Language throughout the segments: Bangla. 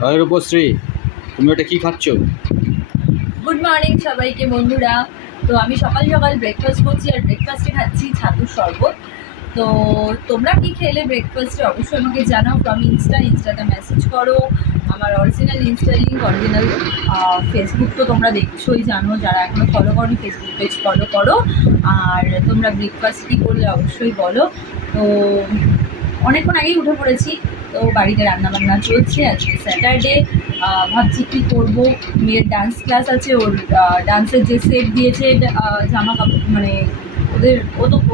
তাদের উপশ্রী, তুমি ওটা কি খাচ্ছ? গুড মর্নিং সবাইকে বন্ধুরা। তো আমি সকাল সকাল ব্রেকফাস্ট করছি আর ব্রেকফাস্টে খাচ্ছি ছাতুর শরবত। তো তোমরা কি খেলে ব্রেকফাস্টে অবশ্যই আমাকে জানাও ফ্রম ইনস্টাতে মেসেজ করো। আমার original Insta link, original Facebook তো তোমরা দেখছোই, জানো। যারা এখনও ফলো করো ফেসবুক পেজ ফলো করো। আর তোমরা ব্রেকফাস্ট কী করলে অবশ্যই বলো। তো অনেকক্ষণ আগেই উঠে পড়েছি, তো বাড়িতে রান্নাবান্না চলছে। আজকে স্যাটারডে, ভাবছি কী করবো। মেয়ের ডান্স ক্লাস আছে, ওর ডান্সের যে সেট দিয়েছে, জামা কাপড় মানে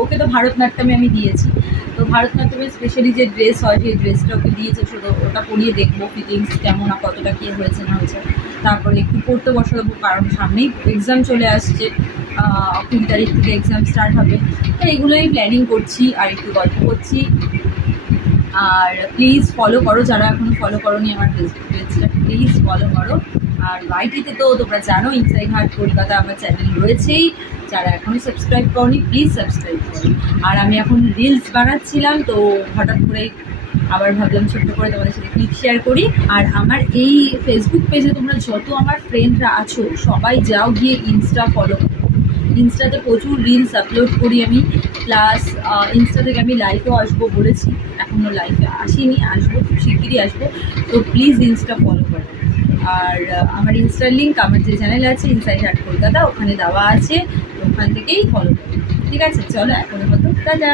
ওকে তো ভারতনাট্যমে আমি দিয়েছি। তো ভারতনাট্যমের স্পেশালি যে ড্রেস হয়, সেই ড্রেসটা ওকে দিয়েছে, শুধু ওটা পরিয়ে দেখবো ফিটিংস কেমন আর কতটা কী হয়েছে না হয়েছে। তারপরে একটু পড়তে বসে দেবো, কারণ সামনেই এক্সাম চলে আসছে। 3 তারিখ থেকে এক্সাম স্টার্ট হবে। তো এইগুলোই প্ল্যানিং করছি আর একটু গল্প করছি। আর প্লিজ ফলো করো, যারা এখনও ফলো করোনি আমার ফেসবুক পেজটা, প্লিজ ফলো করো। আর ওয়াইটিতে তো তোমরা জানো ইনসাইড হার্ট কলকাতা আমার চ্যানেল রয়েছেই। যারা এখনও সাবস্ক্রাইব করোনি প্লিজ সাবস্ক্রাইব করো। আর আমি এখন রিলস বানাচ্ছিলাম, তো হঠাৎ করে আবার ভাবলাম ছোট্ট করে তোমাদের সাথে ক্লিপ শেয়ার করি। আর আমার এই ফেসবুক পেজে তোমরা যত আমার ফ্রেন্ডরা আছো সবাই যাও গিয়ে ইনস্টা ফলো করো। ইনস্টাতে প্রচুর রিলস আপলোড করি আমি, প্লাস ইনস্টা থেকে আমি লাইভেও আসবো বলেছি। এখনও লাইভে আসিনি, আসবো, খুব শিগগিরই আসবো। তো প্লিজ ইনস্টা ফলো করো। আর আমার ইনস্টার লিঙ্ক আমার যে চ্যানেল আছে ইনসাইড হার্ট কলকাতা, ওখানে দেওয়া আছে। তো ওখান থেকেই ফলো করো। ঠিক আছে, চলো এখনের মতো টাটা।